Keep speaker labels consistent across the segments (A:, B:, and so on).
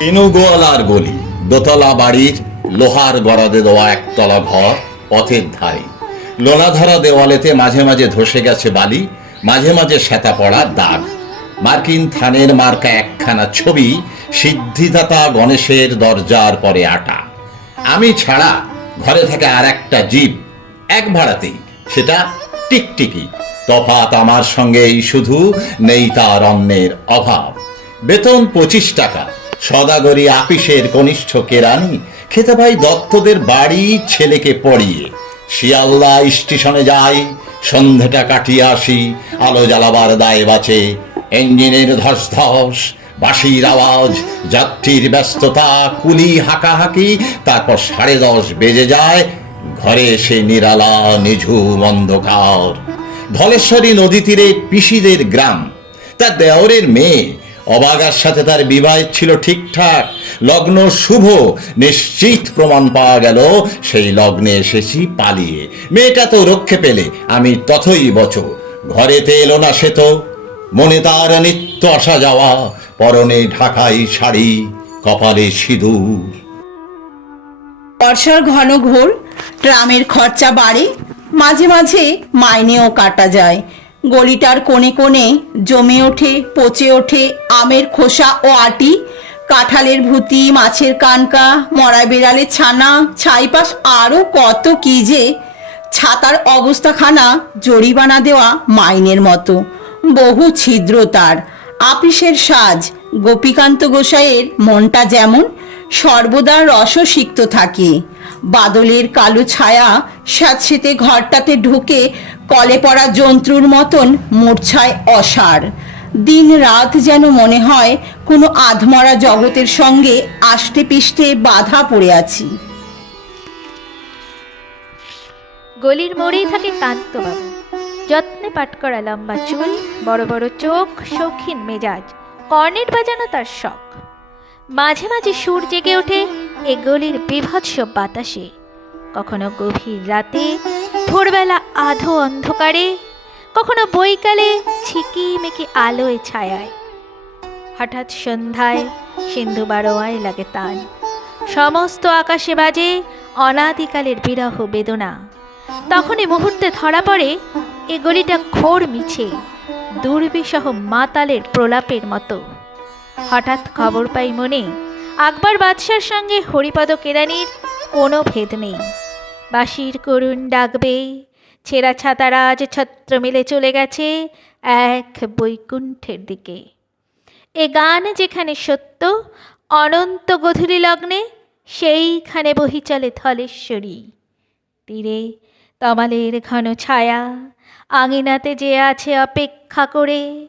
A: তিনু গোয়ালার গলি দোতলা বাড়ির লোহার গড়াদে দেওয়া একতলা ঘর পথের ধারে। লোনাধরা দেওয়ালেতে মাঝে মাঝে ধসে গেছে বালি, মাঝে মাঝে শ্বেতা পড়া দাগ। মার্কিন থানের মার্কা একখানা ছবি, সিদ্ধিদাতা গণেশের দরজার পরে আটা। আমি ছাড়া ঘরে থাকে আর একটা জীব, এক ভাড়াতেই, সেটা টিকটিকি। তফাৎ আমার সঙ্গেই শুধু নেই তার অন্যের অভাব। বেতন পঁচিশ টাকা সদাগরি আপিসের কনিষ্ঠ কেরানি খেতে ভাই দত্তদের বাড়ি ছেলেকে পড়িয়ে। শিয়ালদা স্টেশনে যাই, সন্ধেটা কাটিয়ে আসি, আলো জ্বালাবার দায় বাঁচে। ইঞ্জিনের ধস ধস বাঁশির আওয়াজ, যাত্রীর ব্যস্ততা, কুলি হাঁকাহাঁকি, তারপর সাড়ে দশ বেজে যায়, ঘরে এসে নিরালা নিঝুম অন্ধকার। ধলেশ্বরী নদী তীরে পিসিদের গ্রাম। তার দেওরের মেয়ে অবাগার সাথে তার বিবাহ ছিল ঠিকঠাক। লগ্ন শুভ, নিশ্চিত প্রমাণ পাওয়া গেল। সেই লগ্নে এসেছি পালিয়ে। মেয়েটা তো রক্ষে পেলে, আমি তথই বচ। ঘরেতে এলো না সে তো, মনে তার নিত্য আসা যাওয়া। পরনে ঢাকাই শাড়ি, কপালে সিঁদুর।
B: বর্ষার ঘন ঘোর ট্রামের খরচা বাড়ে, মাঝে মাঝে মাইনেও কাটা যায়। গলিটার কোণে কোণে জমে ওঠে, পচে ওঠে আমের খোসা ও আটি, কাঁঠালের ভুতি, মাছের কানকা মরা বেড়ালের ছানা, ছাইপাশ আরও কত কি যে ছাতার অবস্থাখানা জরিমানা দেওয়া মাইনের মতো। বহু ছিদ্র তার। আপিসের সাজ, গোপীকান্ত গোসাইয়ের মনটা যেমন সর্বদা রসসিক্ত থাকে। বাদলের কালো ছায়া স্যাঁতসেতে ঘরটাতে ঢুকে কলে পড়া জন্তুর মতন মূর্ছায় অসার দিন রাত যেন মনে হয় কোনো আধমরা জগতের সঙ্গে আষ্টে পিষ্টে বাধা পড়ে আছি।
C: গলির মোড়েই থাকে কান্তবাবু যত্নে পাট করা লম্বা চুল, বড় বড় চোখ, শৌখিন মেজাজ কর্নেট বাজানো তার শখ। মাঝে মাঝে সুর জেগে ওঠে এ গলির বিভৎস বাতাসে, কখনো গভীর রাতে, ভোরবেলা আধো অন্ধকারে, কখনো বৈকালে ঝিকিমিকি আলোয় ছায়ায়। হঠাৎ সন্ধ্যায় সিন্ধু বারোয়ায় লাগে তান। সমস্ত আকাশে বাজে অনাদিকালের বিরহ বেদনা। তখনই মুহূর্তে ধরা পড়ে এ গলিটা ঘোর মিছে দুর্বিসহ মাতালের প্রলাপের মতো। হঠাৎ খবর পাই মনে আকবর বাদশার সঙ্গে হরিপদ কেরানির কোনো ভেদ নেই। বাঁশির করুণ ডাকবে, ছেঁড়া ছাতারা আজ ছত্র মেলে চলে গেছে এক বৈকুণ্ঠের দিকে। এ গান যেখানে সত্য, অনন্ত গধূলি লগ্নে, সেইখানে বহি চলে থলেশ্বরী তীরে তমালের ঘন ছায়া, আঙিনাতে যে আছে অপেক্ষা করে,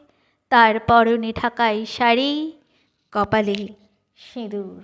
C: তার পরনে ঢাকাই শাড়ি, কপালে সিঁদুর।